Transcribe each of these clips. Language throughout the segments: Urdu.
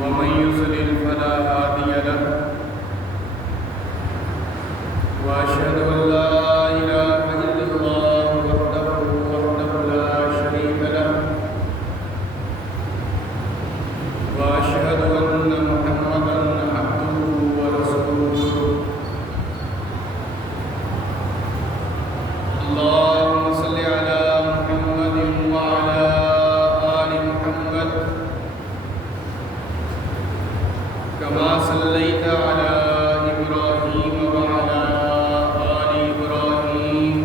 ومن يضلل فلا هادي له وأشهد أن لا إله إلا الله وحده لا شريك له وأشهد أن محمدا عبده ورسوله اللهم صل على محمد وعلى آل محمد كما صليت على إبراهيم وعلى آل إبراهيم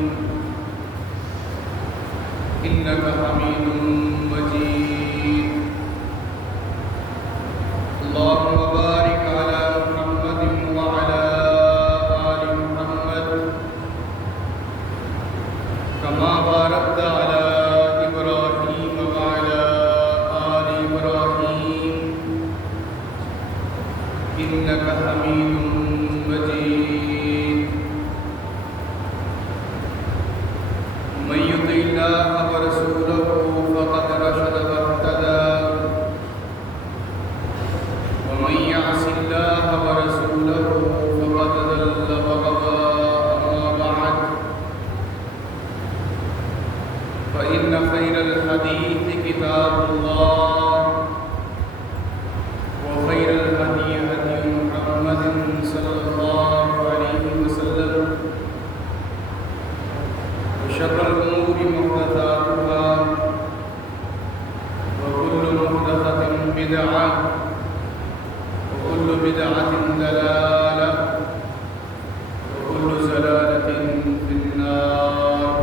إنك حميد مجيد اللهم بارك على محمد وعلى آل محمد كما باركت على إبراهيم وعلى آل إبراهيم إنك حميد مجيد من يطع الله ورسوله فقد رشد واهتدى ومن يعص الله ورسوله فقد ضل وغوى أما بعد فإن خير الحديث كتاب الله وخير الهدي هدي محمد صلى الله عليه وسلم وشر الأمور محدثاتها وكل محدثة بدعة وكل بدعة ضلالة وكل ضلالة في النار.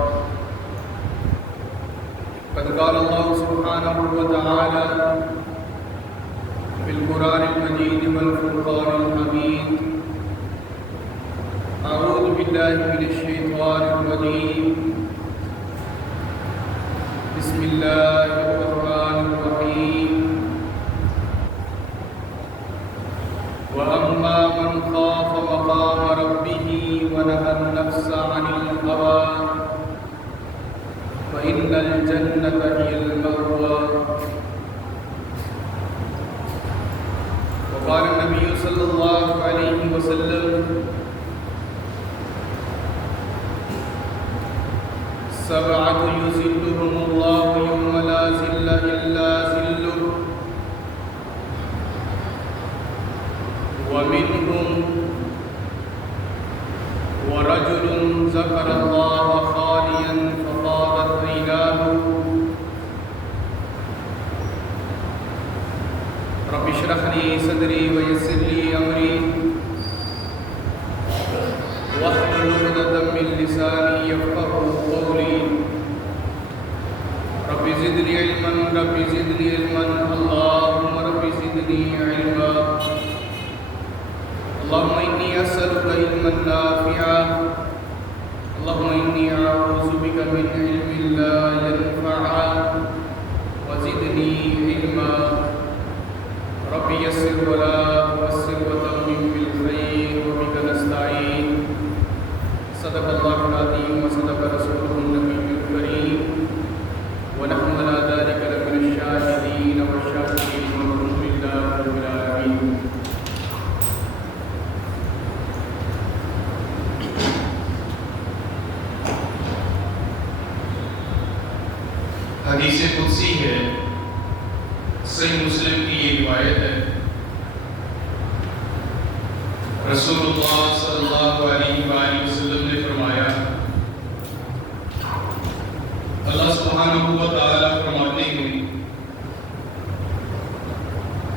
قد قال الله سبحانه وتعالى في القرآن المجيد والفرقان الحميد: أعوذ بالله من الشيطان الرجيم بسم الله الرحمن الرحيم وأما من خاف مقام ربه ونهى النفس عن الهوى فإن الجنة هي المأوى. وقال النبي صلى الله عليه وسلم: سبعة يظلهم الله يوم لا ظل إلا ظله ومنهم ورجل ذكر الله خاليا ففاضت عيناه. رب اشرح لي صدري ويسر لي أمري واحلل عقدة من لساني يفقهوا قولي. رب زدني علما رب زدني علما اللهم رب زدني علما. اللهم إني أسألك علما نافعا اللهم إني أعوذ بك من علم لا ينفع وزدني علما. رب يسر ولا تعسر وتمم بالخير وبك نستعين. صدق الله العظيم وصدق رسوله النبي الكريم ونحن على ذلك لمن الشاهدين والشاكرين والحمد لله رب العالمين. حدیث قدسی ہے، صحیح مسلم کی یہ روایت ہے. رسول اللہ صلی اللہ علیہ وآلہ وسلم نے فرمایا، اللہ سبحانہ و تعالیٰ فرماتے ہیں: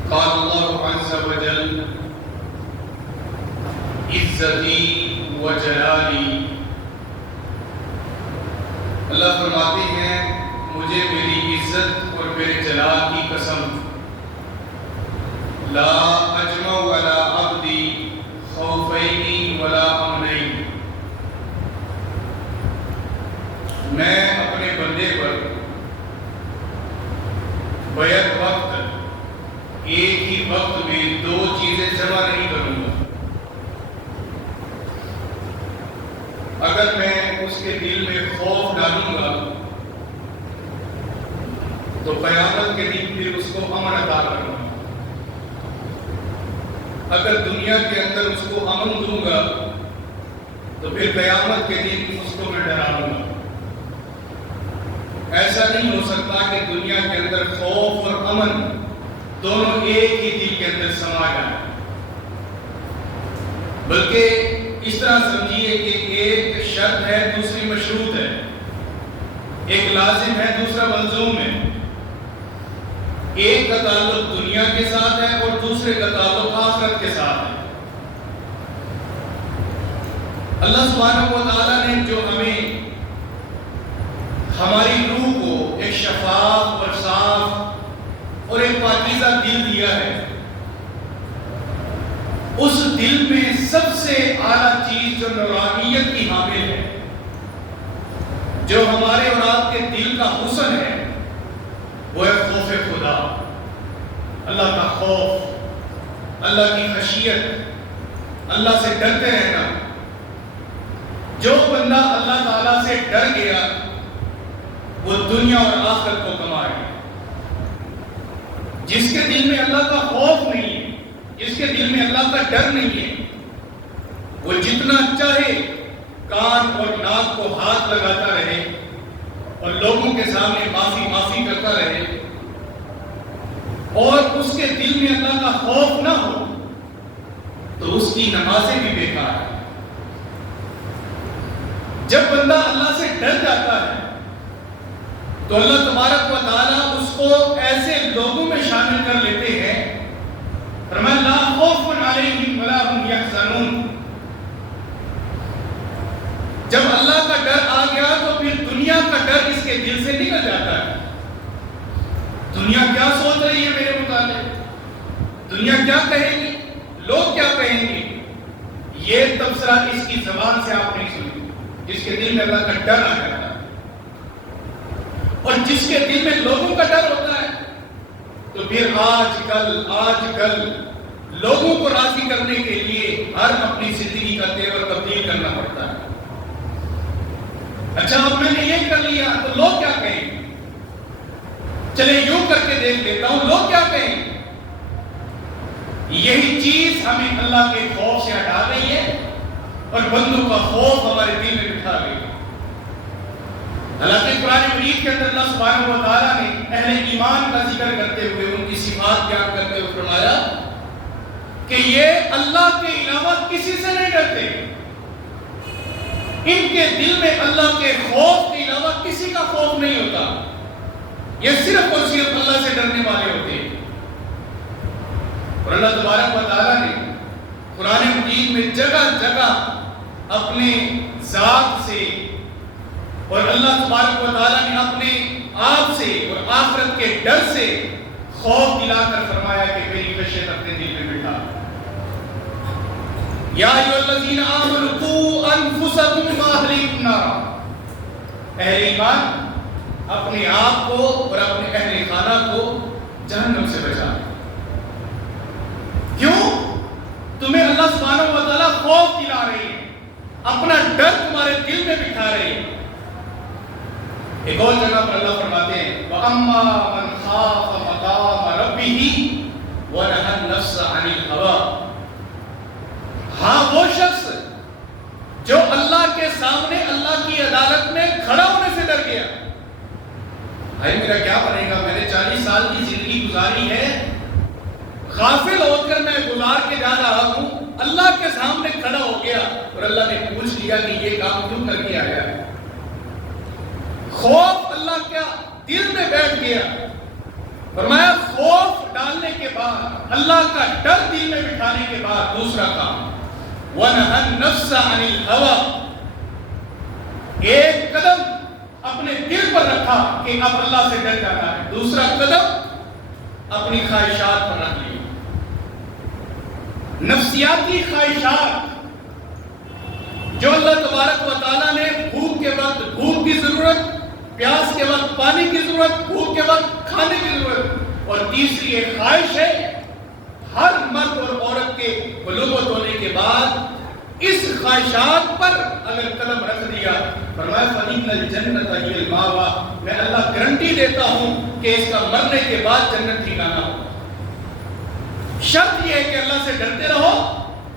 قال اللہ عز وجل عزتی و جلالی. اللہ فرماتے ہیں مجھے میری عزت اور میرے جلال کی قسم، لا اجمع ولا عبدی خوفینی ولا امنین. میں اپنے بندے پر بیک وقت ایک ہی وقت میں دو چیزیں جمع نہیں کروں گا. اگر میں اس کے دل میں خوف ڈالوں گا تو قیامت کے دن پھر اس کو امن عطا کروں گا. اگر دنیا کے اندر اس کو امن دوں گا تو پھر قیامت کے دن اس کو میں ڈراؤں گا۔ ایسا نہیں ہو سکتا کہ دنیا کے اندر خوف اور امن دونوں ایک ہی دل کے اندر سما جائیں، بلکہ اس طرح سمجھیے کہ ایک شرط ہے دوسری مشروط ہے، ایک لازم ہے دوسرا ملزوم ہے، ایک کا تعلق دنیا کے ساتھ ہے اور دوسرے کا تعلق آخرت کے ساتھ ہے۔ اللہ سبحانہ و تعالیٰ نے جو ہمیں ہماری روح کو ایک شفاف اور صاف اور ایک پاکیزہ دل دیا ہے، اس دل میں سب سے اعلیٰ چیز جو نورانیت کی حامل ہے، جو ہمارے اور آپ کے دل کا حسن ہے، وہ ہے خوف خدا، اللہ کا خوف، اللہ کی خشیت، اللہ سے ڈرتے رہنا۔ جو بندہ اللہ تعالیٰ سے ڈر گیا وہ دنیا اور آخرت کو کمائے گا۔ جس کے دل میں اللہ کا خوف نہیں ہے، جس کے دل میں اللہ کا ڈر نہیں ہے، وہ جتنا چاہے کان اور ناک کو ہاتھ لگاتا رہے اور لوگوں کے سامنے معافی کرتا رہے، اور اس کے دل میں اللہ کا خوف نہ ہو تو اس کی نمازیں بھی بیکار ہیں۔ جب بندہ اللہ سے ڈر جاتا ہے تو اللہ تبارک و تعالیٰ اس کو ایسے لوگوں میں شامل کر لیتے ہیں، فرمایا لا خوف علیہم ولا هم یحزنون۔ جب اللہ کا ڈر آ گیا تو پھر دنیا کا ڈر اس کے دل سے نکل جاتا ہے۔ دنیا کیا سوچ رہی ہے میرے متعلق، دنیا کیا کہے گی، لوگ کیا کہیں گے، یہ تبصرہ اس کی زبان سے آپ نہیں سنیں۔ جس کے دل میں اللہ کا ڈر آ جاتا ہے اور جس کے دل میں لوگوں کا ڈر ہوتا ہے تو پھر آج کل لوگوں کو راضی کرنے کے لیے ہر اپنی زندگی کا تیور تبدیل کرنا پڑتا ہے۔ اچھا اب میں نے یہ کر لیا تو لوگ کیا کہیں گے، چلے یوں کر کے دیکھ لیتا ہوں لوگ کیا کہیں گے۔ یہی چیز ہمیں اللہ کے خوف سے ہٹا رہی ہے اور بندوں کا خوف ہمارے دل میں بٹھا گئی۔ حالانکہ قرآن مجید کے اندر اللہ سبحانہ و تعالیٰ نے اہل ایمان کا ذکر کرتے ہوئے ان کی صفات بیان کرتے ہوئے فرمایا کہ یہ اللہ کے علاوہ کسی سے نہیں ڈرتے، ان کے دل میں اللہ کے خوف کے علاوہ کسی کا خوف نہیں ہوتا، یہ صرف اور صرف اللہ سے ڈرنے والے ہوتے ہیں۔ اور اللہ تبارک و تعالیٰ نے قرآن مجید میں جگہ جگہ اپنے ذات سے اور اللہ تبارک و تعالیٰ نے اپنے آپ سے اور آخرت کے ڈر سے خوف دلا کر فرمایا کہ میری خشیت اپنے دل میں بٹھا۔ یا ایھا الذین آمنوا قوا انفسکم واہلیکم نارا، اہل ایمان اپنے آپ کو اور اپنے اہل خانہ کو جہنم سے بچائیں۔ کیوں؟ تمہیں اللہ سبحانہ و تعالیٰ خوف دلا رہی ہے، اپنا ڈر تمہارے دل میں بٹھا رہی ہے۔ ایک اور جگہ پر اللہ فرماتے ہیں وَأَمَّا مَنْ خَافَ مَقَامَ رَبِّهِ وَنَهَى النَّفْسَ عَنِ الْهَوَىٰ، ہاں وہ شخص جو اللہ کے سامنے اللہ کی عدالت میں کھڑا ہونے سے ڈر گیا۔ بھائی میرا کیا بنے گا، میں نے 40 سال کی زندگی گزاری ہے، غافل ہو کر میں گزار کے جا رہا ہوں، اللہ کے سامنے کھڑا ہو گیا اور اللہ نے پوچھ لیا کہ یہ کام کیوں کر کے آیا ہے۔ خوف اللہ کا دل میں بیٹھ گیا، فرمایا خوف ڈالنے کے بعد، اللہ کا ڈر دل میں بٹھانے کے بعد دوسرا کام وَنَهَى النَّفْسَ عَنِ الْهَوَىٰ، ایک قدم اپنے دل پر رکھا کہ اب اللہ سے ڈر جانا ہے، دوسرا قدم اپنی خواہشات پر رکھ لی، نفسیاتی خواہشات جو اللہ تبارک و تعالیٰ نے بھوک کے وقت بھوک کی ضرورت، پیاس کے وقت پانی کی ضرورت، بھوک کے وقت کھانے کی ضرورت، اور تیسری ایک خواہش ہے ہر مرد اور عورت کے بلوغت ہونے کے بعد اس خواہشات پر اگر قدم رکھ دیا، فرمایا فَإِنَّ الْجَنَّةَ هِيَ الْمَأْوَىٰ، میں اللہ گارنٹی دیتا ہوں کہ اس کا مرنے کے بعد جنت ٹھکانہ ہو۔ شرط یہ ہے کہ اللہ سے ڈرتے رہو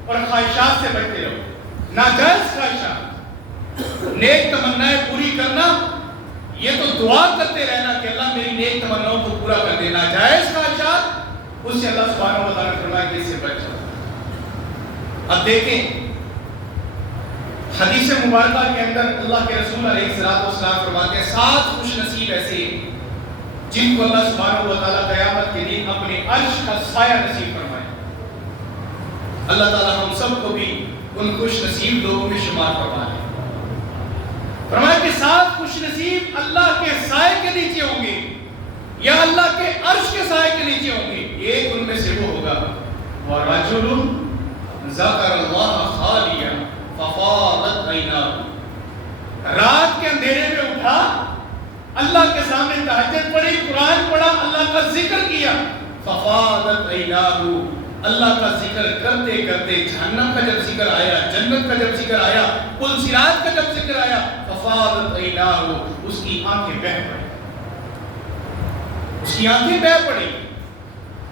اور خواہشات سے بچتے رہو. ناجائز خواہشات، نیک تمنائیں پوری کرنا، یہ تو دعا کرتے رہنا کہ اللہ میری نیک تمناؤں کو پورا کر دے. ناجائز خواہشات، اس سے اللہ سبحانہ و تعالیٰ نے فرمایا کہ اس سے بچ جاؤ. اب دیکھیں حدیث مبارکہ کے اندر اللہ کے رسول علیہ السلام فرماتے ہیں 7 خوش نصیب ایسے ہیں جن کو اللہ سبحانہ و تعالیٰ قیامت کے دن اپنے عرش کا سایہ نصیب فرمائے. اللہ تعالیٰ ہم سب کو بھی ان خوش نصیب لوگوں میں شمار فرمائے. فرمایا کہ 7 خوش نصیب اللہ کے سائے کے نیچے ہوں گے یا اللہ کے عرش کے سائے کے نیچے ہوں گے. ایک ان میں سے وہ ہوگا وَرَجُلٌ ذَكَرَ اللَّهَ خَالِيًا فَفَاضَتْ عَيْنَاهُ. رات کے اندھیرے میں اٹھا، اللہ کے سامنے تہجد پڑھی، قرآن پڑھا، اللہ کا ذکر کیا. فَفَاضَتْ عَيْنَاهُ. اللہ کا ذکر کرتے کرتے جہنم کا جب ذکر آیا، جنت کا جب ذکر آیا، پل صراط کا جب ذکر آیا، فَفَاضَتْ عَيْنَاهُ. اس کی آنکھیں بہہ پڑی، اس کی آنکھیں بہہ پڑی.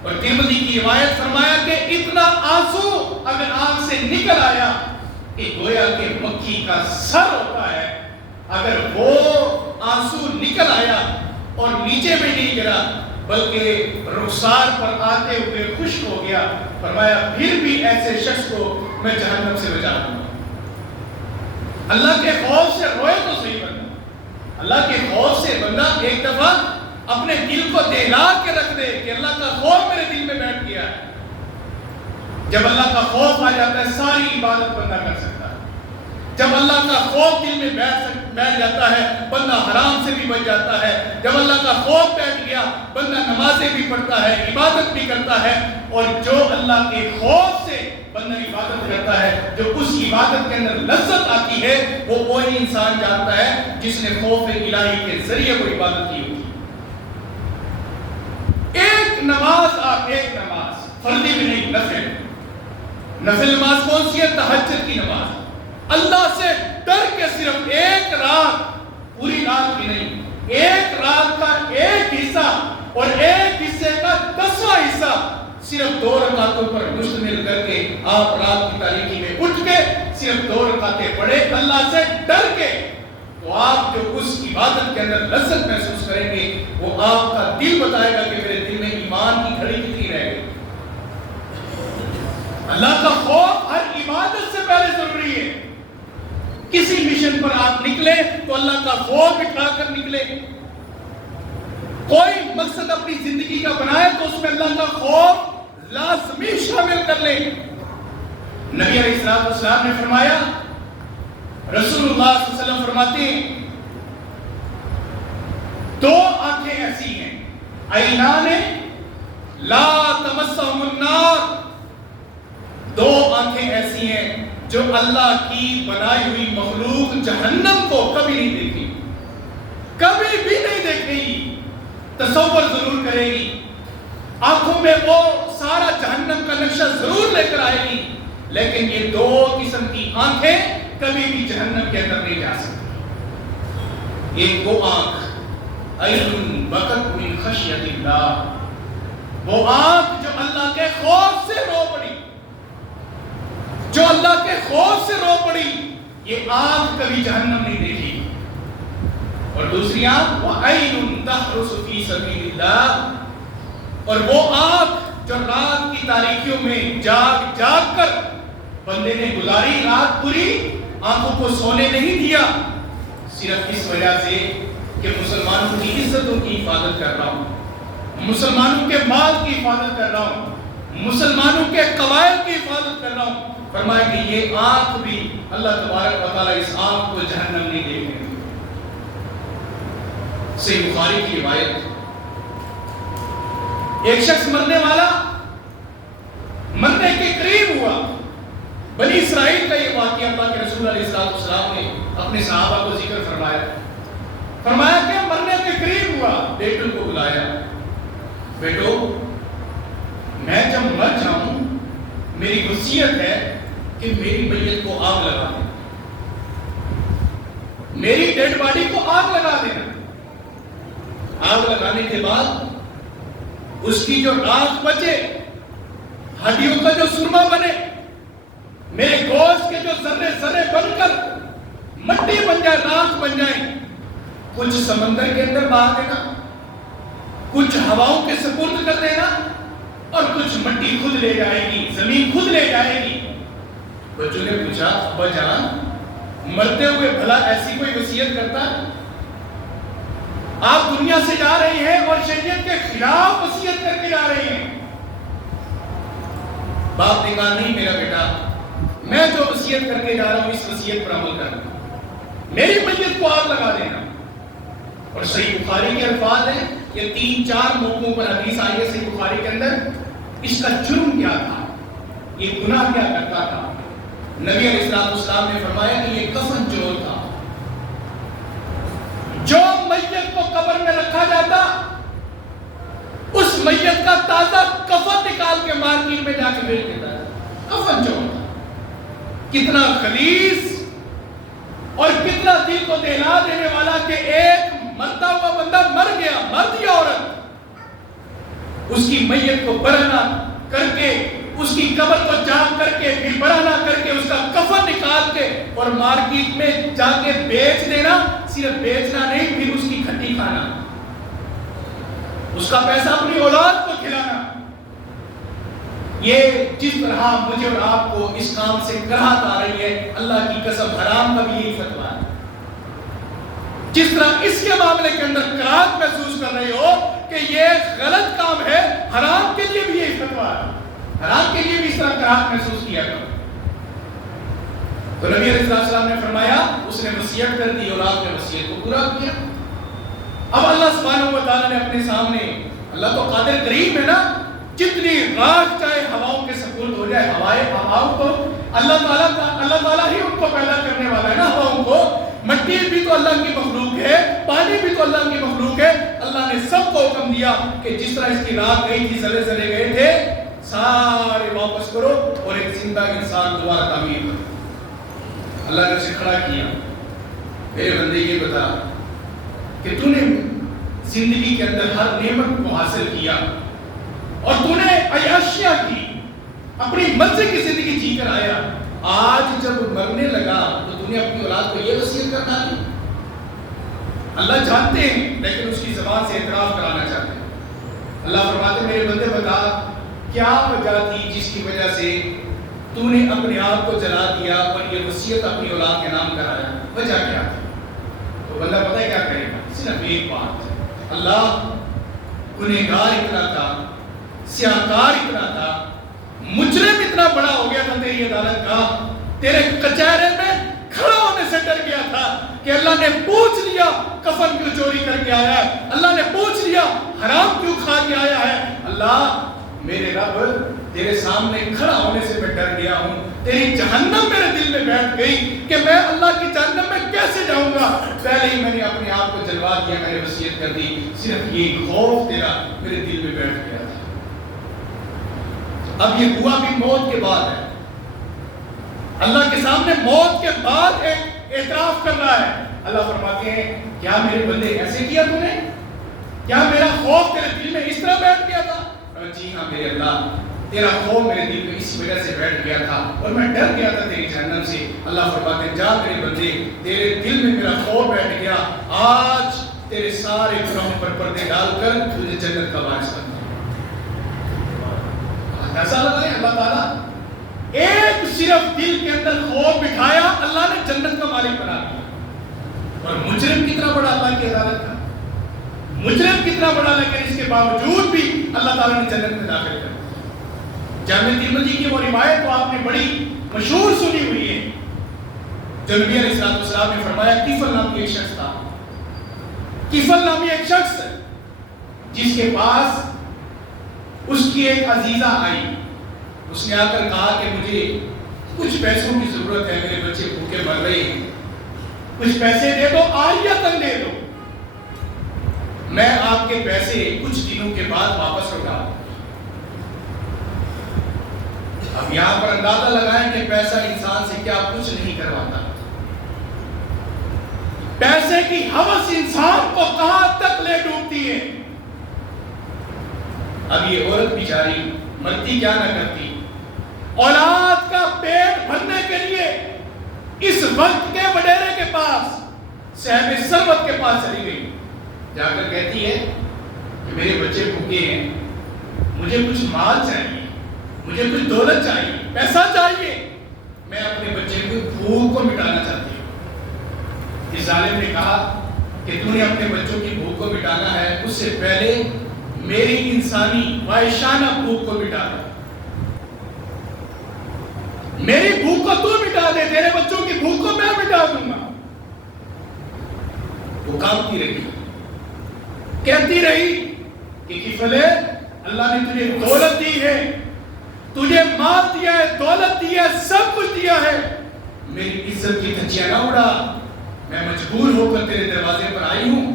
اور ترمذی کی روایت فرمایا کہ اتنا آنسو اگر آنکھ سے نکل آیا کہ گویا کہ مکھی کا سر ہوتا ہے، اگر وہ آنسو نکل آیا اور نیچے میں نہیں گرا بلکہ رخسار پر آتے ہوئے خشک ہو گیا، فرمایا پھر بھی ایسے شخص کو میں جہنم سے بچا دوں گا. اللہ کے خوف سے روئے تو صحیح بندہ، اللہ کے خوف سے بندہ ایک دفعہ اپنے دل کو دہلا کے رکھ دے کہ اللہ کا خوف میرے دل میں بیٹھ گیا ہے. جب اللہ کا خوف آ جاتا ہے ساری عبادت بندہ کر سکتا ہے. جب اللہ کا خوف دل میں بیٹھ جاتا ہے بندہ حرام سے بھی بچ جاتا ہے. جب اللہ کا خوف بیٹھ گیا بندہ نمازیں بھی پڑھتا ہے، عبادت بھی کرتا ہے. اور جو اللہ کے خوف سے بندہ عبادت کرتا ہے، جو اس عبادت کے اندر لذت آتی ہے، وہ وہی انسان جانتا ہے جس نے خوف الہی کے ذریعے وہ عبادت کی ہوئی. ایک نماز، آپ ایک نماز فرضی بھی نہیں، نفل نماز کون سی ہے؟ تہجد کی نماز. اللہ سے ڈر کے صرف ایک رات، پوری رات بھی نہیں، ایک رات کا ایک حصہ اور ایک حصے کا 10واں حصہ صرف 2 رکعتوں پر مشتمل کر کے آپ رات کی تاریکی میں اٹھ کے صرف 2 رکعتیں پڑھے اللہ سے ڈر کے، تو آپ جو اس عبادت کے اندر لذت محسوس کریں گے وہ آپ کا دل بتائے گا کہ میرے دل میں ایمان کی گھڑی کتنی رہ گئی. اللہ کا خوف ہر عبادت سے پہلے ضروری ہے. کسی مشن پر آپ نکلے تو اللہ کا خوف اٹھا کر نکلے. کوئی مقصد اپنی زندگی کا بنائے تو اس میں اللہ کا خوف لازمی شامل کر لیں. نبی علیہ السلام نے فرمایا، رسول اللہ صلی اللہ علیہ وسلم فرماتے ہیں 2 آنکھیں ایسی ہیں، عینان لا تمسہم النار. 2 آنکھیں ایسی ہیں جو اللہ کی بنائی ہوئی مخلوق جہنم کو کبھی نہیں دیکھی، کبھی بھی نہیں دیکھے گی. تصور ضرور کرے گی، آنکھوں میں وہ سارا جہنم کا نقشہ ضرور لے کر آئے گی، لیکن یہ 2 قسم کی آنکھیں کبھی بھی جہنم کے اندر نہیں جا سکتی. ایک وہ آنکھ عین بکت من خشیت اللہ، وہ آنکھ جو اللہ کے خوف سے رو پڑی، جو اللہ کے خوف سے رو پڑی، یہ آنکھ کبھی جہنم نہیں دیکھی. اور دوسری آنکھ وعین تحرس فی سبیل اللہ، اور وہ آنکھ جو رات کی تاریکیوں میں جاگ جاگ کر بندے نے گزاری رات پوری، آنکھوں کو سونے نہیں دیا، صرف اس وجہ سے کہ مسلمانوں کی عزتوں کی حفاظت کر رہا ہوں، مسلمانوں کے مال کی حفاظت کر رہا ہوں، مسلمانوں کے قبائل کی حفاظت کر رہا ہوں. فرمایا کہ یہ آنکھ بھی اللہ تبارک و تعالیٰ اس آنکھ کو جہنم نہیں دے گا. صحیح بخاری کی روایت، ایک شخص مرنے والا مرنے کے قریب ہوا. بنی اسرائیل کا یہ واقعہ اللہ کے رسول علیہ السلام نے اپنے صحابہ کو ذکر فرمایا کہ مرنے کے قریب ہوا. بیٹوں کو بلایا، بیٹو میں جب مر جاؤں میری وصیت ہے کہ میری میت کو آگ لگا دیں، میری ڈیڈ باڈی کو آگ لگا دینا. آگ لگانے کے بعد اس کی جو راکھ بچے ہڈیوں کا جو سرما بنے، میرے گوشت کے جو ذرے ذرے بن کر مٹی بن جائے، راکھ بن جائیں، کچھ سمندر کے اندر بہا دینا، کچھ ہواؤں کے سپرد کر دینا، اور کچھ مٹی خود لے جائے گی، زمین خود لے جائے گی۔ بچوں نے پوچھا ابا جان مرتے ہوئے بھلا ایسی کوئی وصیت کرتا ہے؟ آپ دنیا سے جا رہے ہیں اور شریعت کے خلاف وصیت کر کے جا رہے ہیں۔ باپ نے کہا نہیں میرا بیٹا، میں جو وصیت کر کے جا رہا ہوں اس وصیت پر عمل کرنا، میری میت کو آگ لگا دینا۔ اور صحیح بخاری کے الفاظ ہیں، یہ 3-4 موقعوں پر حدیث آئی ہے صحیح بخاری کے اندر، اس کا جرم کیا تھا، یہ گناہ کیا کرتا تھا۔ نبی علیہ السلام نے فرمایا کہ یہ کفن چور تھا۔ جو میت کو قبر میں رکھا جاتا، اس میت کا تازہ کفن نکال کے مارکیٹ میں جا کے بیچ دیتا ہے، کفن چور تھا۔ کتنا غلیظ اور کتنا دل کو دہلا دینے والا کہ ایک مرتا ہوا بندہ مر گیا، مرد یا عورت، اس کی میت کو برہنہ کر کے، اس کی قبر کو جام کر کے، پھر برہنہ کر کے، اس کا کفن نکال کے اور مارکیٹ میں جا کے بیچ دینا، صرف بیچنا نہیں، پھر اس کی کھٹی کھانا، اس کا پیسہ اپنی اولاد کو کھلانا۔ یہ جس طرح مجھے اور آپ کو اس کام سے کراہت آ رہی ہے، اللہ کی قسم حرام کا بھی یہی فتویٰ ہے۔ جس طرح اس کے معاملے کے اندر کراہت محسوس کر رہے ہو کہ یہ غلط کام ہے، حرام کے لیے بھی یہی فتویٰ ہے، حرام کے لیے بھی اس طرح کراہت محسوس کیا کرو۔ تو نبی علیہ السلام نے فرمایا، اس نے وصیت کر دی اور آپ نے وصیت کو پورا کیا۔ اب اللہ سبحانہ و تعالیٰ نے اپنے سامنے، اللہ تو قادر کریم ہے نا، جتنی راکھ چاہے ہواؤں کے سپرد ہو جائے، ہواؤں کو اللہ تعالیٰ ہی ان کو پیدا کرنے والا ہے نا، ہواؤں کو، مٹی بھی تو اللہ کی مخلوق ہے، پانی بھی تو اللہ کی مخلوق ہے۔ اللہ نے سب کو حکم دیا کہ جس طرح اس کی رات گئی تھی، ذرے ذرے گئے تھے، سارے واپس کرو اور ایک زندہ انسان دوبارہ تعمیر کرو۔ اللہ نے اسے کھڑا کیا، میرے بندے یہ بتا کہ تو نے زندگی کے اندر ہر نعمت کو حاصل کیا اور تو نے عیاشیاں کی، اپنی مرضی کی زندگی جی کر آیا، آج جب مرنے لگا تو تو نے اپنی اولاد کو یہ وصیت کرنا دی؟ اللہ جانتے ہیں لیکن اس کی زبان سے اعتراف کرانا چاہتے ہیں۔ اللہ فرماتے ہیں میرے بندے بتا کیا وجہ تھی جس کی وجہ سے تو نے اپنے آپ کو جلا دیا اور یہ وصیت اپنی اولاد کے نام کرایا، وجہ کیا تھی؟ تو بندہ پتہ ہے کیا کرے گا؟ صرف ایک بات، اللہ گنہگار اتنا تھا، سیاہکار اتنا تھا، مجرم اتنا بڑا ہو گیا تھا تیری عدالت کا، تیرے کچہرے میں کھڑا ہونے سے ڈر گیا تھا کہ اللہ نے پوچھ لیا کفن کیوں چوری کر کے آیا ہے، اللہ نے پوچھ لیا حرام کیوں کھا کے آیا ہے۔ اللہ میرے رب تیرے سامنے کھڑا ہونے سے میں ڈر گیا ہوں، تیری جہنم میرے دل میں بیٹھ گئی کہ میں اللہ کی جہنم میں کیسے جاؤں گا، پہلے ہی میں نے اپنے آپ کو جلوا دیا، میں نے وصیت کر دی، صرف یہ خوف تیرا میرے دل میں بیٹھ گیا تھا۔ اب یہ ہوا بھی موت کے بعد ہے، اللہ کے سامنے موت کے بعد ایک اعتراف کر رہا ہے۔ اللہ فرماتے ہیں کیا میرے بندے ایسے کیا تو نے؟ کیا میرا خوف تیرے دل میں اس طرح بیٹھ گیا تھا؟ جی ہاں میرے اللہ، تیرا خوف میرے دل میں اسی وجہ سے بیٹھ گیا تھا اور میں ڈر گیا تھا تیری جہنم سے۔ اللہ فرماتے ہیں جا میرے بندے، تیرے دل میں میرا خوف بیٹھ گیا، آج تیرے سارے گناہوں پر پردے ڈال کر تجھے جنت کا وارث کرتا ہوں۔ ایسا لگا ہے اللہ تعالیٰ ایک صرف دل کے اندر خوف بٹھایا، اللہ نے جنت کا مالک بنا دیا۔ اور مجرم کتنا بڑا اللہ کی عدالت کا، مجرم کتنا بڑا، لیکن اس کے باوجود بھی اللہ تعالیٰ نے جنت میں داخل کر دیا۔ جامع ترمذی کی وہ روایت تو آپ نے بڑی مشہور سنی ہوئی ہے، جو نبی علیہ السلام نے فرمایا کفل نامی ایک شخص تھا، کفل نامی ایک شخص جس کے پاس اس کی ایک عزیزہ آئی، اس نے آ کر کہا کہ مجھے کچھ پیسوں کی ضرورت ہے، میرے بچے بھوکے مر رہے ہیں، کچھ پیسے دے دو، آریتاً دے دو، میں آپ کے پیسے کچھ دنوں کے بعد واپس لوٹا دوں۔ اب یہاں پر اندازہ لگائیں کہ پیسہ انسان سے کیا کچھ نہیں کرواتا، پیسے کی ہوس انسان کو کہاں تک لے ڈوبتی ہے۔ اب یہ عورت بیچاری مرتی کیا نہ کرتی، اولاد کا پیٹ بھرنے کے لیے اس وقت کے وڈیرے کے پاس، صاحب ثروت کے پاس چلی گئی، جا کر کہتی ہے کہ میرے بچے بھوکے ہیں، مجھے کچھ مال چاہیے، مجھے کچھ دولت چاہیے، پیسہ چاہیے، میں اپنے بچے کی بھوک کو مٹانا چاہتی ہوں۔ اس ظالم نے کہا کہ تو نے اپنے بچوں کی بھوک کو مٹانا ہے، اس سے پہلے میری انسانی وحشانہ بھوک کو مٹا دے، میری بھوک کو تو مٹا دے، تیرے بچوں کی بھوک کو میں مٹا دوں گا۔ وہ کانپتی رہی، کہتی رہی کہ کفلے اللہ نے تجھے دولت دی ہے، تجھے مال دیا ہے، دولت دی ہے، سب کچھ دیا ہے، میری عزت کی دھجیاں نہ اڑا، میں مجبور ہو کر تیرے دروازے پر آئی ہوں،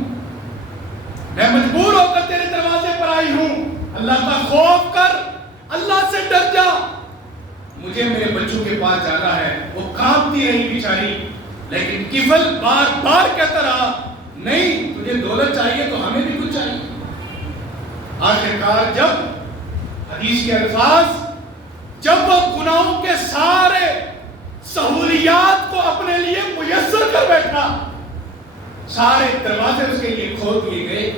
میں مجبور ہو کر تیرے دروازے پر آئی ہوں، اللہ کا خوف کر، اللہ سے ڈر جا، مجھے میرے بچوں کے پاس جانا ہے۔ وہ کانپتی رہی بیچاری، لیکن کفل بار بار کہتا رہا نہیں، تجھے دولت چاہیے تو ہمیں بھی کچھ چاہیے۔ آخرکار جب حدیث کے الفاظ، جب وہ گناہوں کے سارے سہولیات کو اپنے لیے میسر کر بیٹھا، سارے دروازے اس کے لیے کھول دیے گئے،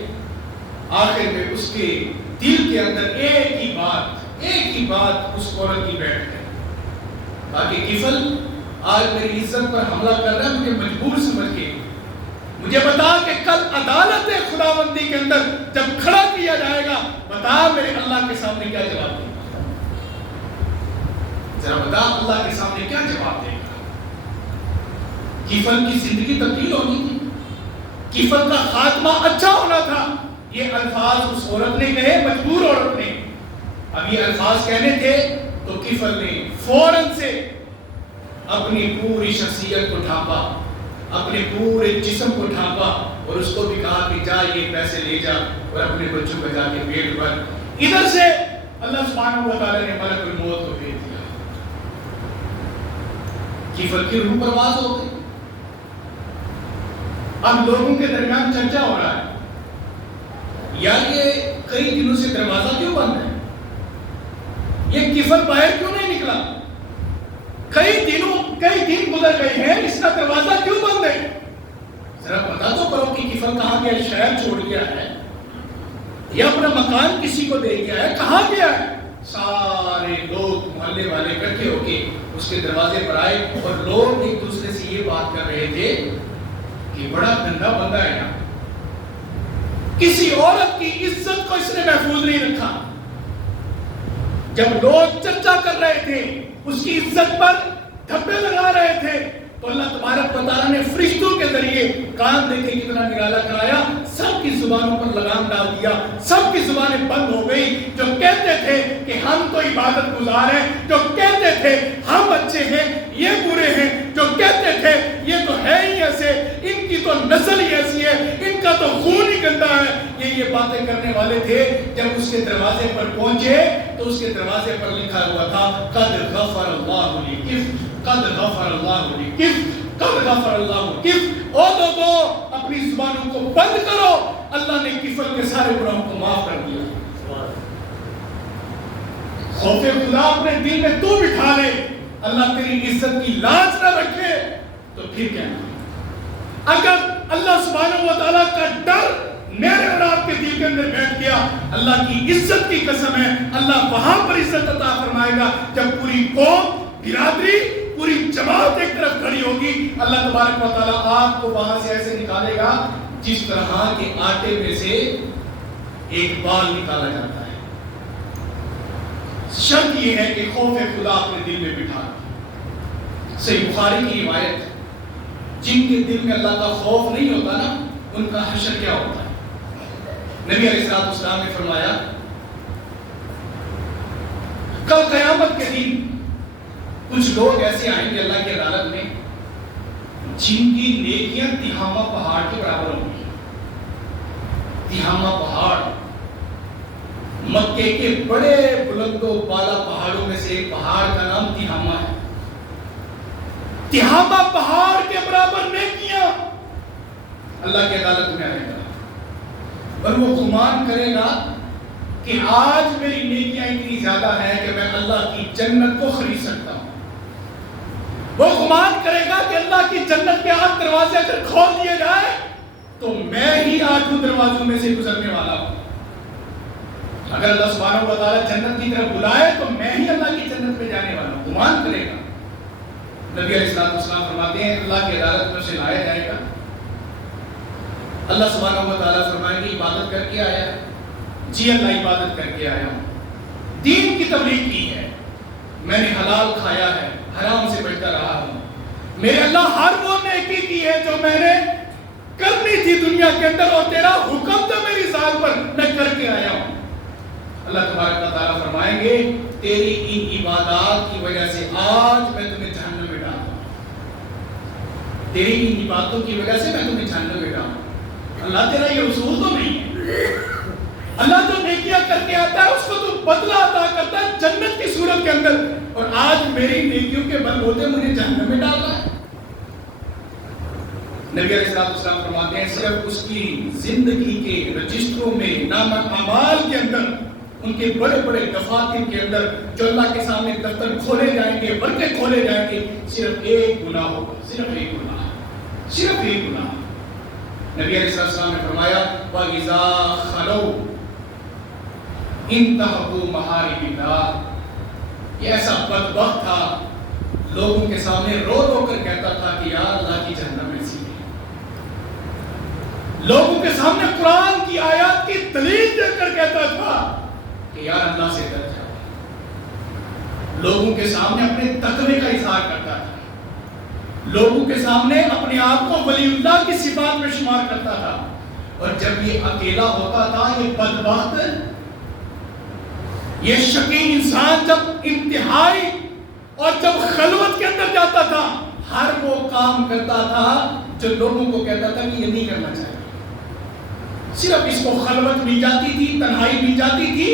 آخر میں اس کے دل کے اندر ایک ہی بات اس عورت کی بیٹھ گئی، باقی کفل آج میری عزت پر حملہ کر رہا ہے، مجھے مجبور سمجھ کے، مجھے بتا کہ کل عدالت خداوندی کے اندر جب کھڑا کیا جائے گا، بتا میرے اللہ کے سامنے کیا جواب دے گا، ذرا بتا اللہ کے سامنے کیا جواب دے گا۔ کفل کی زندگی تبدیل ہونی تھی، کفل کا خاتمہ اچھا ہونا تھا، یہ الفاظ اس عورت نے کہے، مجبور عورت نے، اب یہ الفاظ کہنے تھے تو کفل نے فوراً سے اپنی پوری شخصیت کو ڈھانپا، اپنے پورے جسم کو ڈھانپا، اور اس کو بھی کہا کہ جا یہ پیسے لے جا اور اپنے بچوں کو جا کے پیٹ بھر۔ ادھر سے اللہ سبحانہ و تعالی نے ملک الموت کو بھیج دیا، کفل کی روح پرواز ہو گئی۔ اب لوگوں کے درمیان چرچا ہو رہا ہے، یار یہ کئی دنوں سے دروازہ کیوں بند ہے، یہ کفل باہر کیوں نہیں نکلا، کئی دن گزر گئے ہیں، اس کا دروازہ کیوں بند ہے، ذرا پتا تو کرو کہ کفل کہاں گیا، شہر چھوڑ گیا ہے یا اپنا مکان کسی کو دے گیا ہے، کہاں گیا ہے؟ سارے لوگ محلے والے اکٹھے ہو کے اس کے دروازے پر آئے، اور لوگ ایک دوسرے سے یہ بات کر رہے تھے کہ بڑا گندا بندہ ہے نا، کسی عورت کی عزت کو اس نے محفوظ نہیں رکھا۔ جب لوگ چرچا کر رہے تھے، اس کی عزت پر دھبے لگا رہے تھے، تو اللہ تبارک و تعالیٰ نے فرشتوں کے ذریعے کان دیکھے کتنا نرالا کرایا، سب کی زبانوں پر لگام ڈال دیا، سب کی زبانیں بند ہو گئی۔ جو کہتے تھے کہ ہم تو عبادت گزار ہیں، جو کہتے تھے ہم اچھے ہیں، یہ برے ہیں، جو کہتے تھے یہ تو ہے ہی ایسے، ان کی تو نسل ہی ایسی ہے، ان کا تو خون ہی گندا ہے، یہ باتیں کرنے والے تھے۔ جب اس کے دروازے پر پہنچے تو اس کے دروازے پر لکھا ہوا تھا قد غفر اللہ لکف، قد غفر اللہ لکف، قد غفر اللہ لکف۔ او لوگو اپنی زبانوں کو بند کرو، اللہ نے کفل کے سارے گناہوں کو معاف کر دیا۔ خوف خدا اپنے دل میں تو بٹھا لے، اللہ تیری عزت کی لاج نہ رکھے تو پھر کیا؟ اگر اللہ سبحانہ و تعالیٰ کا ڈر میرے اور آپ کے دل کے اندر بیٹھ گیا، اللہ کی عزت کی قسم ہے اللہ وہاں پر عزت عطا فرمائے گا جب پوری قوم، برادری، پوری جماعت ایک طرف کھڑی ہوگی۔ اللہ تبارک و تعالیٰ آپ کو وہاں سے ایسے نکالے گا جس طرح کے آٹے میں سے ایک بال نکالا جاتا ہے۔ شرط یہ ہے کہ خوف خدا اپنے دل میں بٹھا۔ صحیح بخاری کی روایت، جن کے دل میں اللہ کا خوف نہیں ہوتا نا، ان کا حشر کیا ہوتا ہے؟ نبی علیہ السلام نے فرمایا کل قیامت کے دن کچھ لوگ ایسے آئیں گے اللہ کی عدالت میں جن کی نیکیاں تہامہ پہاڑ کے برابر ہوں گی۔ تہامہ پہاڑ مکے کے بڑے بلند و بالا پہاڑوں میں سے ایک پہاڑ کا نام تہامہ ہے۔ تہامہ پہاڑ کے برابر نیکیاں اللہ کی عدالت میں آئے گا، اور وہ گمان کرے گا کہ آج میری نیکیاں اتنی زیادہ ہے کہ میں اللہ کی جنت کو خرید سکتا ہوں. وہ گمان کرے گا کہ اللہ کی جنت کے 8 دروازے اگر کھول دیے جائے تو میں ہی 8 دروازوں میں سے گزرنے والا ہوں. اگر اللہ سبحانہ و تعالیٰ جنت کی طرف بلائے تو میں ہی اللہ کی جنت میں جانے والا ہوں. گمان کرے گا. نبی علیہ السلام فرماتے ہیں اللہ کی عدالت میں اسے لایا جائے گا. اللہ سبحانہ و تعالیٰ فرمائیں گے عبادت کر کے آیا. جی اللہ عبادت کر کے آیا ہوں, دین کی تبلیغ کی ہے, میں نے حلال کھایا ہے, حرام سے بچتا رہا ہوں. میرے اللہ ہر وہ نیکی کی ہے جو میں نے کرنی تھی دنیا کے اندر, اور تیرا حکم تھا میری ذات پر, میں کر کے آیا ہوں. اللہ تبارک و تعالیٰ فرمائیں گے تیری ان عبادات کی وجہ سے آج میں تمہیں جہنم میں ڈال دوں. تیری ان عبادتوں کی وجہ سے میں تمہیں جہنم میں ڈال دوں. اللہ تیرا یہ اصول تو نہیں ہے. اللہ جو نیکیاں کر کے آتا ہے اس کو تو بدلہ عطا کرتا ہے جنت کی صورت کے اندر, اور آج میری نیکیوں کے بل بوتے مجھے جہنم میں ڈالنا ہے. نبی علیہ السلام فرماتے ہیں صرف اس کی زندگی کے رجسٹروں میں نام اعمال کے اندر, ان کے بڑے بڑے دفاتر کے اندر جو اللہ کے سامنے دفتر کھولے جائیں گے, ورقے کھولے جائیں گے, صرف ایک گناہ ہوگا, صرف ایک گناہ, صرف ایک گناہ. نبی علیہ السلام نے فرمایا وَإِذَا خَلَوْا انتہبوا محارم اللہ. یہ ایسا بدبخت تھا, لوگوں کے سامنے رو رو کر کہتا تھا کہ یار اللہ کی جہنم میں سی ہے. لوگوں کے سامنے قرآن کی آیات کی دلیل دے کر کہتا تھا کہ یار اللہ سے ڈر جاؤ. لوگوں کے سامنے اپنے تقوی کا اظہار کرتا تھا, لوگوں کے سامنے اپنے آپ کو ولی اللہ کی صفات میں شمار کرتا تھا. اور جب یہ اکیلا ہوتا تھا, یہ بدبخت, یہ شقی انسان جب انتہائی اور جب خلوت کے اندر جاتا تھا, ہر وہ کام کرتا تھا جو لوگوں کو کہتا تھا کہ یہ نہیں کرنا چاہیے. صرف اس کو خلوت مل جاتی تھی, تنہائی مل جاتی تھی,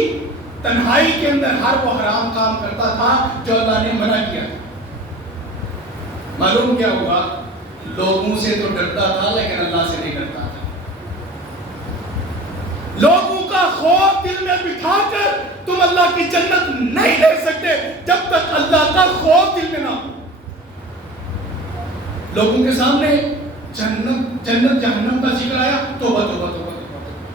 تنہائی کے اندر ہر وہ حرام کام کرتا تھا جو اللہ نے منع کیا تھا. معلوم کیا ہوا, لوگوں سے تو ڈرتا تھا لیکن اللہ سے نہیں ڈرتا تھا. لوگوں کا خوف دل میں بٹھا کر تم اللہ کی جنت نہیں لے سکتے جب تک اللہ کا خوف دل میں نہ ہو. لوگوں کے سامنے جنت جہنم کا ذکر آیا, توبہ توبہ توبہ,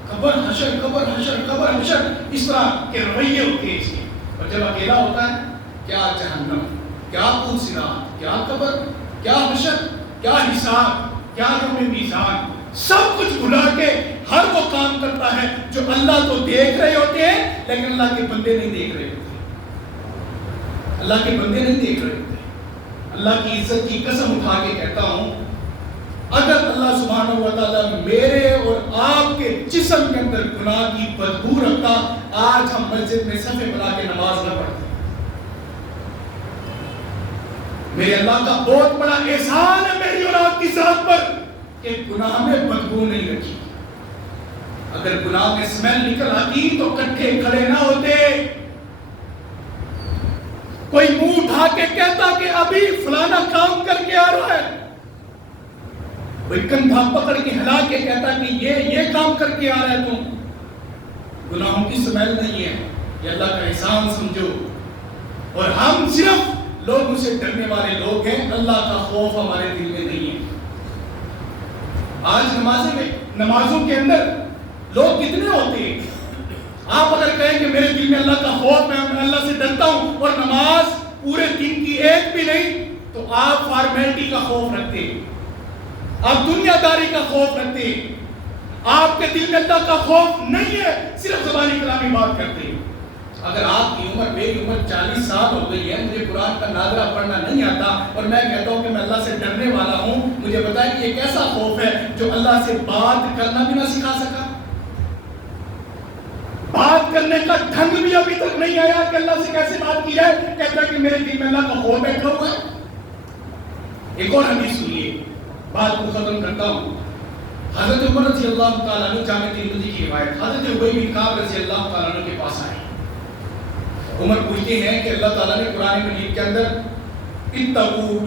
قبر حشر قبر حشر قبر حشر, اس طرح کے رویے ہوتے ہیں اس کے. اور جب اکیلا ہوتا ہے, کیا جہنم, کیا پوچھ صراط, کیا قبر, کیا حشر, کیا حساب, کیا یوم میزان, سب کچھ بھلا کے ہر وہ کام کرتا ہے جو اللہ تو دیکھ رہے ہوتے ہیں لیکن اللہ کے بندے نہیں دیکھ رہے ہوتے. اللہ کے بندے نہیں دیکھ رہے ہوتے. اللہ کی عزت کی قسم اٹھا کے کہتا ہوں, اگر اللہ سبحانہ و تعالیٰ میرے اور آپ کے جسم کے اندر گناہ کی بدبو رکھتا, آج ہم مسجد میں صفے بنا کے نماز نہ پڑھتے. میرے اللہ کا بہت بڑا احسان ہے میری اور آپ کی ذات پر کہ گناہ میں بدبو نہیں رکھی. اگر گناہ میں سمیل نکل آتی تو کٹھے کھڑے نہ ہوتے. کوئی منہ اٹھا کے کہتا کہ ابھی فلانا کام کر کے آ رہا ہے, کوئی کندھا پکڑ کے ہلا کے کہتا کہ یہ کام کر کے آ رہا ہے تم. گناہوں کی سمیل نہیں ہے, یہ اللہ کا احسان سمجھو. اور ہم صرف لوگوں سے ڈرنے والے لوگ ہیں, اللہ کا خوف ہمارے دل میں نہیں ہے. آج نمازوں کے اندر لوگ کتنے ہوتے ہیں. آپ اگر کہیں کہ میرے دل میں اللہ کا خوف ہے, میں اللہ سے ڈرتا ہوں, اور نماز پورے دن کی ایک بھی نہیں, تو آپ فارمیلٹی کا خوف رکھتے ہیں, آپ دنیا داری کا خوف رکھتے ہیں. آپ کے دل میں اللہ کا خوف نہیں ہے, صرف زبانی کلامی بات کرتے ہیں. اگر آپ کی عمر میری عمر 40 سال ہو گئی ہے, مجھے قرآن کا ناظرہ پڑھنا نہیں آتا, اور میں کہتا ہوں کہ میں اللہ سے ڈرنے والا ہوں, مجھے بتائیں کہ یہ کیسا خوف ہے جو اللہ سے بات کرنا بھی نہ سکھا سکا. بات کرنے کا ڈھنگ بھی ابھی تک نہیں آیا کہ اللہ سے کیسے بات کی جائے. کہتا ہے کہ میرے دل میں اللہ کا خوف بیٹھا ہوا ہے. ایک اور حدیث سنیے, بات کو ختم کرتا ہوں. حضرت عمر رضی اللہ تعالیٰ عنہ, جامع ترمذی کی روایت, حضرت ابی بن کعب رضی اللہ تعالیٰ عنہ کے پاس آئے. عمر پوچھتے ہیں کہ اللہ تعالیٰ نے قرآن مجید کے اندر اتقو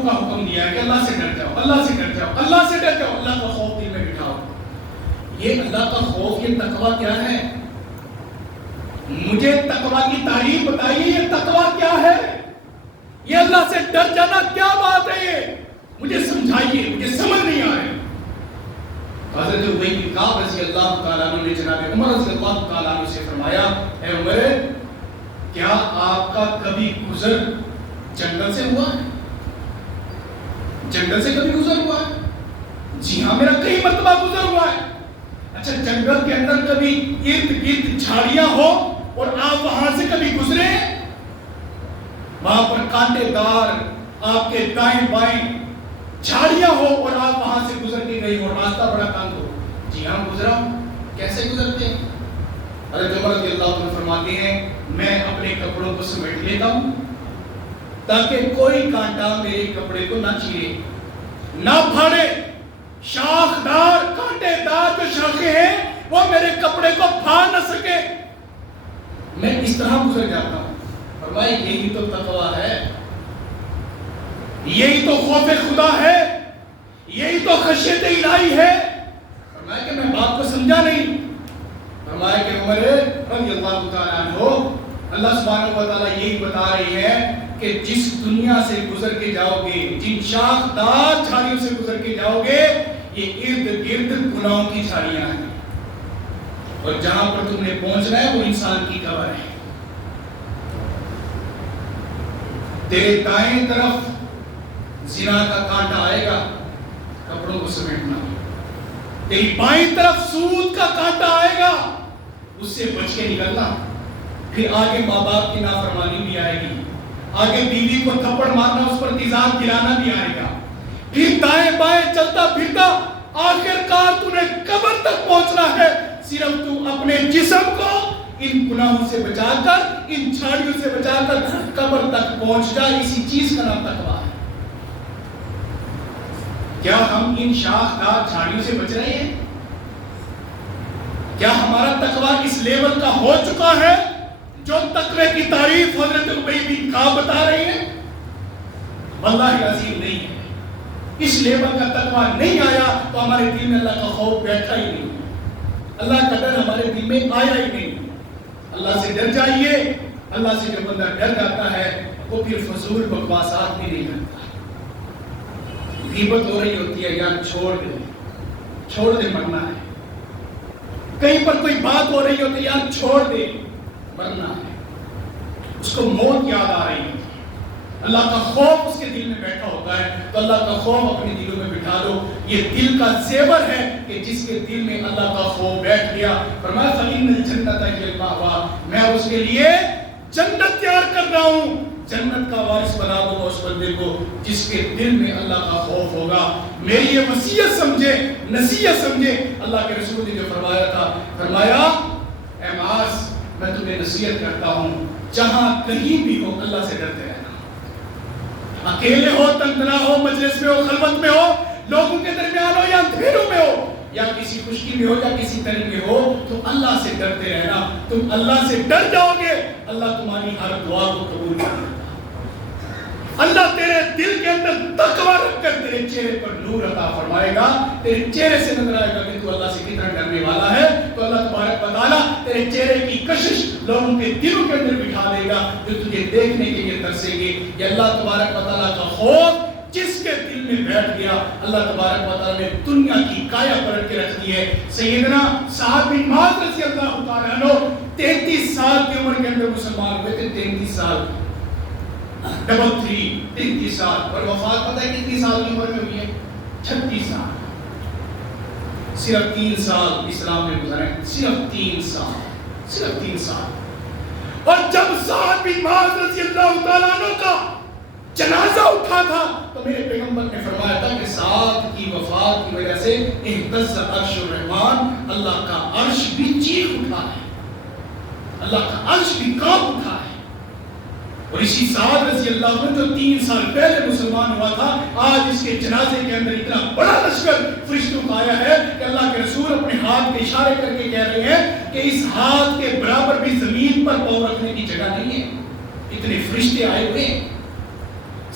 کا حکم دیا ہے کہ اللہ سے ڈر جاؤ, اللہ سے ڈر جاؤ, اللہ سے ڈر جاؤ, اللہ کا خوف دل میں بٹھاؤ. یہ اللہ کا خوف, یہ تقویٰ کیا ہے؟ مجھے تقوی کی تعریف بتائیے، یہ تقوی کیا ہے؟ یہ اللہ سے ڈر جانا کیا بات ہے؟ یہ مجھے سمجھائیے، مجھے سمجھ نہیں آ رہے۔ حضرت ابی بن کعب رضی اللہ تعالیٰ عنہ نے جناب عمر رضی اللہ تعالیٰ عنہ سے فرمایا، اے عمر، کیا آپ کا کبھی گزر جنگل سے ہوا ہے؟ جنگل سے کبھی گزر ہوا ہے؟ جی ہاں، میرا کئی مرتبہ گزر ہوا ہے۔ اچھا، جنگل کے اندر کبھی ارد گرد جھاڑیاں ہو اور آپ وہاں سے کبھی گزرے؟ وہاں پر کانٹے دار آپ کے دائیں بائیں جھاڑیاں ہو اور آپ وہاں سے گزر کے گئی اور راستہ بڑا تنگ ہو؟ جی ہاں، گزرا ہوں۔ کیسے گزرتے ہیں؟ حضرت عمر رضی اللہ عنہ فرماتے ہیں، میں اپنے کپڑوں کو سمیٹ لیتا ہوں تاکہ کوئی کانٹا میرے کپڑے کو نہ چیرے، نہ پھاڑے۔ شاخدار کانٹے دار جو شاخیں ہیں وہ میرے کپڑے کو پھاڑ نہ سکے، میں اس طرح گزر جاتا ہوں۔ فرمایا، یہی تو تقویٰ ہے، یہی تو خوف خدا ہے، یہی تو خشیت الہی ہے۔ فرمایا کہ میں بات کو سمجھا نہیں۔ فرمایا کہ عمر رضی اللہ تعالیٰ عنہ، اللہ سبحانہ و تعالیٰ یہی بتا رہی ہے کہ جس دنیا سے گزر کے جاؤ گے، جن شاخدار جھاڑیوں سے گزر کے جاؤ گے، یہ ارد گرد گناہوں کی جھاڑیاں ہیں، اور جہاں پر تم نے پہنچنا ہے وہ انسان کی قبر ہے۔ تیرے دائیں طرف زنا کا کانٹا آئے گا، کپڑوں کو سمیٹنا۔ تیری بائیں طرف سود کا کانٹا آئے گا، اس سے بچ کے نکلنا۔ پھر آگے ماں باپ کی نافرمانی بھی آئے گی، آگے بیوی کو تھپڑ مارنا، اس پر تیزاب گرانا بھی آئے گا۔ پھر دائیں بائیں چلتا پھرتا آخر کار تو نے قبر تک پہنچنا ہے۔ صرف تو اپنے جسم کو ان گناہوں سے بچا کر، ان جھاڑیوں سے بچا کر قبر تک پہنچ جائے، اسی چیز کا نام تقویٰ ہے۔ کیا ہم ان شاخدار جھاڑیوں سے بچ رہے ہیں؟ کیا ہمارا تقویٰ اس لیول کا ہو چکا ہے جو تقوی کی تعریف حضرت ابی بن کعب بتا رہے ہیں؟ واللہ العظیم نہیں ہے۔ اس لیول کا تقویٰ نہیں آیا تو ہمارے دل میں اللہ کا خوف بیٹھا ہی نہیں، اللہ کا ڈر ہمارے دل میں آیا ہی نہیں۔ اللہ سے ڈر جائیے۔ اللہ سے جب بندہ ڈر جاتا ہے وہ پھر فضول بکواسات بھی نہیں کرتا۔ غیبت ہو رہی ہوتی ہے، یار چھوڑ دے مرنا ہے۔ کہیں پر کوئی بات ہو رہی ہوتی ہے، یار چھوڑ دے مرنا ہے۔ اس کو موت یاد آ رہی ہوتی ہے، اللہ کا خوف اس کے دل میں بیٹھا ہوتا ہے، تو اللہ کا خوف اپنے دلوں میں بٹھا دو۔ یہ دل کا زیور ہے کہ جس کے دل میں اللہ کا خوف بیٹھ گیا، فرمایا فَإِنَّ الْجَنَّةَ هِيَ الْمَأْوَىٰ، میں اس کے لیے جنت تیار کر رہا ہوں، جنت کا وارث بنا دوں گا اس بندے کو جس کے دل میں اللہ کا خوف ہوگا۔ میری یہ وصیت سمجھے، نصیحت سمجھے۔ اللہ کے رسول نے جو فرمایا تھا، فرمایا اے معاذ، میں تمہیں نصیحت کرتا ہوں، جہاں کہیں بھی ہو اللہ سے ڈرتے رہنا۔ اکیلے ہو، تنہا ہو، مجلس میں ہو، خلوت میں ہو، لوگوں کے درمیان ہو یا اندھیروں میں ہو، یا کسی خشکی میں ہو یا کسی تری میں ہو، تو اللہ سے ڈرتے رہنا۔ تم اللہ سے ڈر جاؤ گے، اللہ تمہاری ہر دعا کو قبول کرے گا۔ اللہ تیرے دل کے اندر تقویٰ رکھ کر تیرے چہرے پر نور عطا فرمائے گا۔ تیرے چہرے سے نظر آئے گا کہ تو اللہ سے کتنا ڈرنے والا ہے، تو اللہ تبارک و تعالیٰ تیرے چہرے کی کشش لوگوں کے دلوں کے اندر بٹھا دے گا جو تجھے دیکھنے کے لیے ترسیں گے۔ یہ اللہ تبارک و تعالیٰ کا خوف جس کے دل میں بیٹھ گیا، اللہ تبارک و تعالیٰ نے دنیا کی کایا پلٹ کے رکھ دی ہے۔ سیدنا سعد بن معاذ رضی اللہ تعالیٰ عنہ 33 سال کی عمر کے اندر مسلمان ہوئے تھے۔ 33 سال، 33 سال، اور وفات پتہ ہے کتنی سال کی عمر میں ہوئی ہے؟ 36 سال۔ صرف 3 سال اسلام میں گزرے، صرف 3 سال، صرف 3 سال۔ اور جب سعد بن معاذ رضی اللہ تعالیٰ عنہ کا جنازہ اٹھا تھا تو میرے پیغمبر نے فرمایا تھا کہ سعد کی وفات کی وجہ سے اہتز عرش الرحمن، اللہ کا عرش بھی چیخ اٹھا ہے، اللہ کا عرش بھی کانپ اٹھا ہے۔ اور اسی سعد رضی اللہ عنہ جو 3 سال پہلے مسلمان ہوا تھا، آج اس کے جنازے کے اندر اتنا بڑا لشکر فرشتوں کا آیا ہے کہ اللہ کے رسول اپنے ہاتھ کے اشارے کر کے کہہ رہے ہیں کہ اس ہاتھ کے برابر بھی زمین پر پاؤں رکھنے کی جگہ نہیں ہے، اتنے فرشتے آئے ہوئے ہیں۔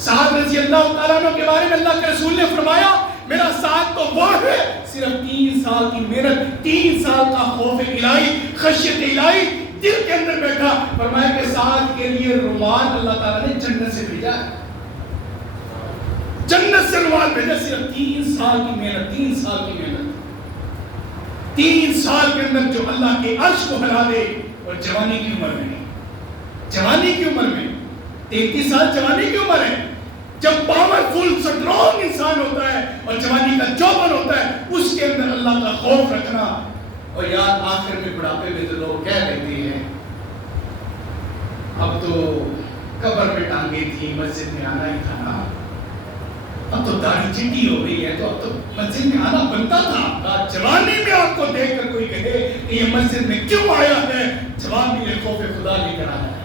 سعد رضی اللہ تعالیٰ عنہ کے بارے میں اللہ کے رسول نے فرمایا میرا سعد تو وہ ہے صرف 3 سال کی محنت، 3 سال کا خوف الہی، خشیت الہی، دل کے اندر بیٹھا، فرمایا کہ سعد کے لیے رومال اللہ تعالیٰ نے جنت سے بھیجا ہے، جنت سے رومال بھیجا، صرف 3 سال کی محنت، 3 سال کی محنت، 3 سال کے اندر جو اللہ کے عرش کو ہلا دے، اور جوانی کی عمر میں، جوانی کی عمر میں 33 سال جوانی کی عمر ہے، جب پاورفل سٹرونگ انسان ہوتا ہے اور جوانی کا جوبن ہوتا ہے، اس کے اندر اللہ کا خوف رکھنا. اور یار آخر میں بڑھاپے میں تو لوگ کہہ لیتے ہیں اب تو قبر میں ٹانگیں تھی، مسجد میں آنا ہی تھا نا، اب تو داڑھی چٹی ہو گئی ہے تو اب تو مسجد میں آنا بنتا تھا. جوانی میں آپ کو دیکھ کر کوئی کہے کہ یہ مسجد میں کیوں آیا ہے، جوانی میں خوف خدا لے کر آیا ہے.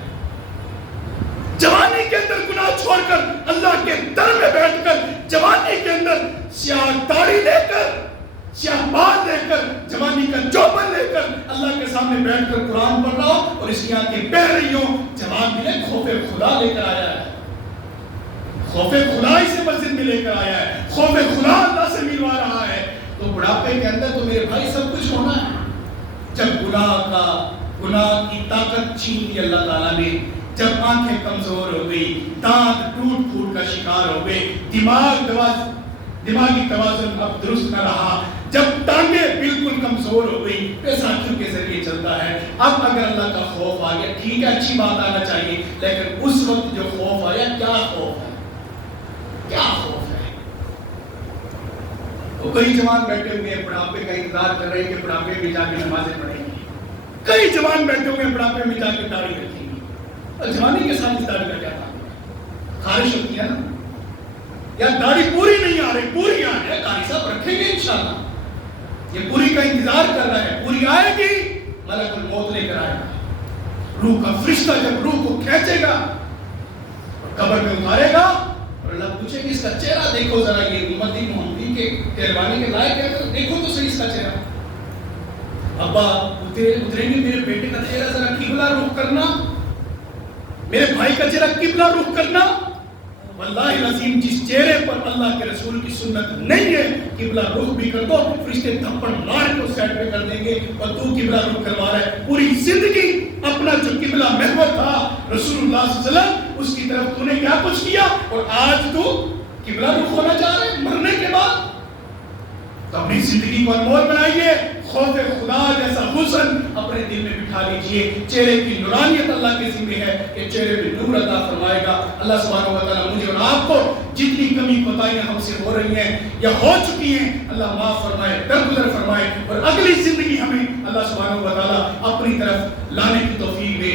جوانی کے اندر گناہ چھوڑ کر اللہ کے در میں بیٹھ کر، جوانی کے اندر سیاہ داڑھی لے کر، سیاہ بال لے کر، جوانی کا جوبن لے کر اللہ کے سامنے بیٹھ کر قرآن پڑھ رہا ہو اور اس کی آنکھیں بہہ رہی ہوں، جوان بھی خوف خدا لے کر آیا ہے، خوف خدا ہی سے مسجد میں لے کر آیا ہے، خوف خدا اللہ سے ملوا رہا ہے. تو بڑھاپے کے اندر تو میرے بھائی سب کچھ ہونا ہے. جب گناہ کی طاقت چھین لی اللہ تعالیٰ نے، جب آنکھیں کمزور ہو گئی، دانت ٹوٹ پھوٹ کا شکار ہو گئے، دماغی توازن اب درست نہ رہا، جب ٹانگیں بالکل کمزور ہو گئی، پیساچوں کے ذریعے چلتا ہے. اب اگر اللہ کا خوف آ گیا ٹھیک ہے، اچھی بات آنا چاہیے، لیکن اس وقت جو خوف آیا کیا خوف ہے، کیا خوف ہے. تو کئی جوان بیٹھے ہوئے ہیں بڑھاپے کا انتظار کر رہے ہیں کہ بڑھاپے میں جا کے نمازیں پڑھیں گے. کئی جوان بیٹھے ہوئے ہیں بڑھاپے میں جا کے داڑھی رکھیں گے. اور جوانی کے ساتھ اس داڑھی کا کیا تعلق؟ خارش ہوتی ہے نا، یا داڑھی پوری نہیں آ رہی، پوری آ رہی ہے، قاری صاحب رکھیں گے انشاءاللہ. یہ پوری کا انتظار کر رہا ہے، پوری آئے گی، ملک الموت لے کر آئے گا. روح کا فرشتہ جب روح کو کھینچے گا اور قبر میں اتارے گا اور اللہ پوچھے کہ اس کا چہرہ دیکھو ذرا، یہ امتی محمدی کے کہلوانے کے لائق ہے، دیکھو تو صحیح اس کا چہرہ. ابا اتریں گے، میرے بیٹے کا چہرہ ذرا قبلہ رخ کرنا، میرے بھائی کا چہرہ قبلہ رخ کرنا. واللہ العظیم جس چہرے پر اللہ کے رسول کی سنت نہیں ہے، قبلہ رخ بھی کر دو، فرشتے تھپڑ مار کے سائڈ پہ کر دیں گے، اور تو قبلہ رخ کروا رہا ہے. پوری زندگی اپنا جو قبلہ محور تھا رسول اللہ صلی اللہ علیہ وسلم، اس کی طرف تو نے کیا کچھ کیا، اور آج تو قبلہ رخ ہونا چاہ رہے مرنے کے بعد. تو اپنی زندگی کو انمول بنائیے، خوف خدا جیسا حسن اپنے دل میں بٹھا لیجئے. چہرے کی نورانیت اللہ کے ذمہ ہے کہ چہرے پہ نور عطا فرمائے گا. اللہ سبحانہ و تعالیٰ مجھے اور آپ کو جتنی کمی کوتاہیاں ہم سے ہو رہی ہیں یا ہو چکی ہیں، اللہ معاف فرمائے، درگزر فرمائے، اور اگلی زندگی ہمیں اللہ سبحانہ و تعالیٰ اپنی طرف لانے کی توفیق دے.